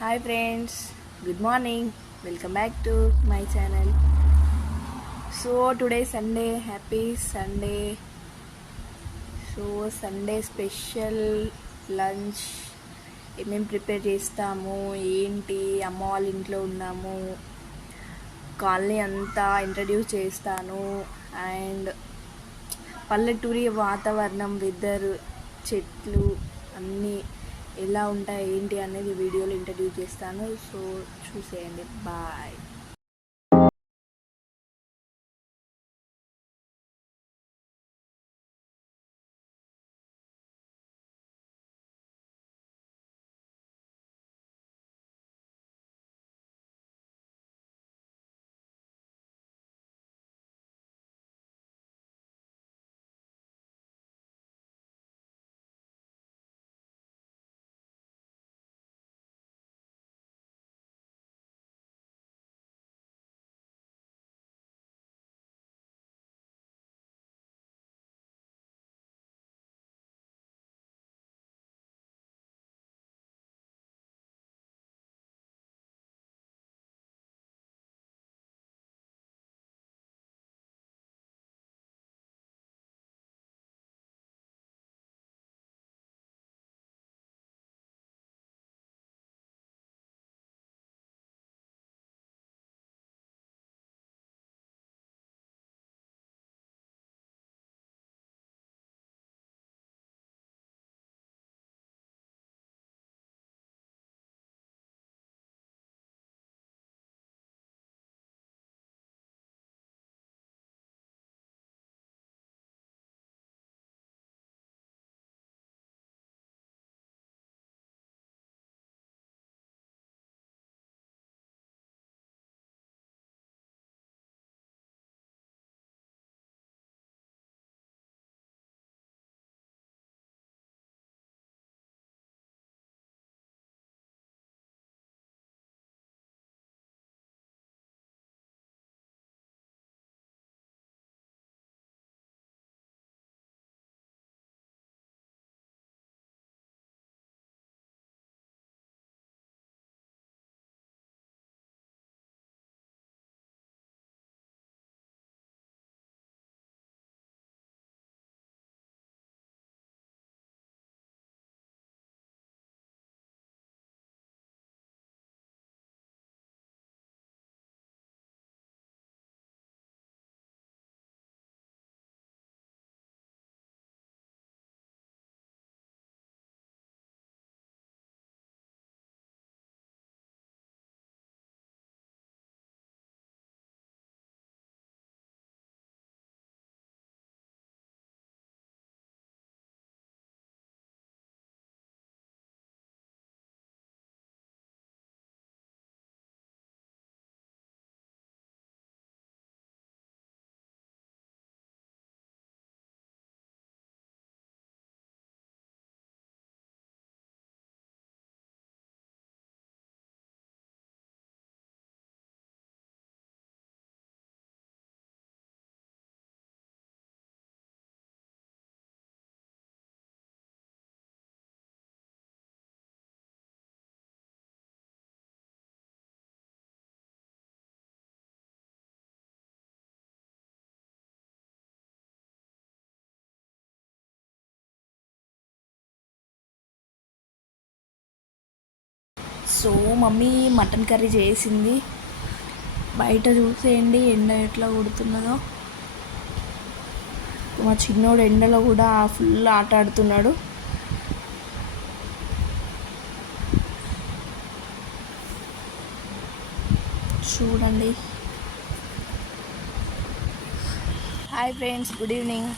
Hi friends good morning welcome back to my channel so today Sunday happy Sunday so Sunday special lunch ఏమేమి prepare చేస్తాము? ఏంటి? అమ్మ వాళ్ళ ఇంట్లో ఉన్నాము. కాలనీ అంతా ఇంట్రడ్యూస్ చేస్తాను. అండ్ పల్లెటూరి వాతావరణం వెదర్ చెట్లు అన్నీ ఎలా ఉంటాయి ఏంటి అనేది వీడియోలో ఇంట్రడ్యూస్ చేస్తాను. సో చూసేయండి. Bye so mummy mutton curry చేసింది. బయట చూసేయండి ఎండ ఎట్లా కొడుతున్నదో. మా చిన్నోడు ఎండలో కూడా ఫుల్ ఆట ఆడుతున్నాడు. చూడండి. Hi friends good evening.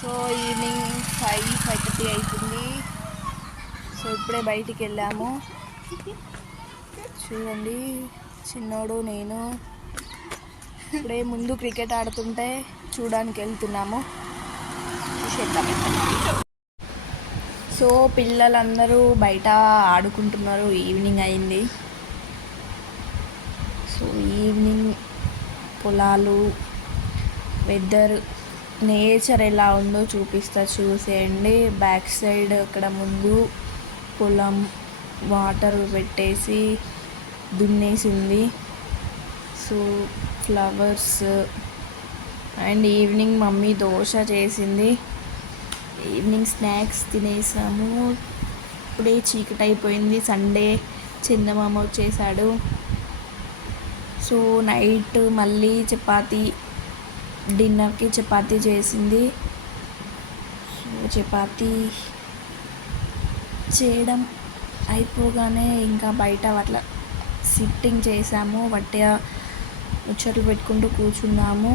So evening five five thirty అవుతుంది సో ఇప్పుడే బయటికి వెళ్ళాము. చూడండి చిన్నోడు నేను ఇప్పుడే ముందు క్రికెట్ ఆడుతుంటే చూడడానికి వెళ్తున్నాము. చూసేద్దాం సో పిల్లలందరూ బయట ఆడుకుంటున్నారు. ఈవినింగ్ అయింది. సో ఈవినింగ్ పొలాలు వెదర్ నేచర్ ఎలా ఉందో చూపిస్తా చూసేయండి. బ్యాక్ సైడ్ అక్కడ ముందు పొలం వాటర్ పెట్టేసి దున్నేసింది. So flowers. And evening mummy dosa చేసింది. ఈవినింగ్ స్నాక్స్ తినేసాము. ఇప్పుడే చీకటి అయిపోయింది సండే చందమామ వచ్చేసాడు. సో నైట్ మళ్ళీ చపాతి డిన్నర్కి చపాతి చేసింది. సో చపాతి చేయడం అయిపోగానే ఇంకా బయట అట్లా సిట్టింగ్ చేసాము వట్టిగా ముచ్చట్లు పెట్టుకుంటూ కూర్చున్నాము.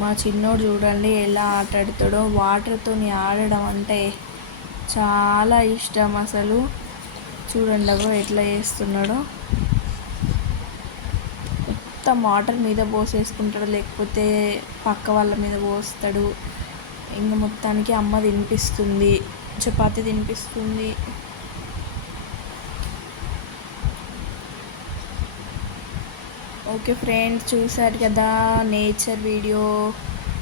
మా చిన్నోడు చూడండి ఎలా ఆటాడుతాడో వాటర్తో ఆడడం అంటే చాలా ఇష్టం అసలు. చూడండి అగో ఎట్లా చేస్తున్నాడో. మొత్తం వాటర్ మీద పోసేసుకుంటాడు లేకపోతే పక్క వాళ్ళ మీద పోస్తాడు. ఇంకా మొత్తానికి అమ్మ తినిపిస్తుంది చపాతి తినిపిస్తుంది. ఓకే ఫ్రెండ్స్ చూసారు కదా nature video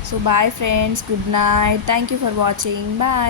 so bye friends good night thank you for watching bye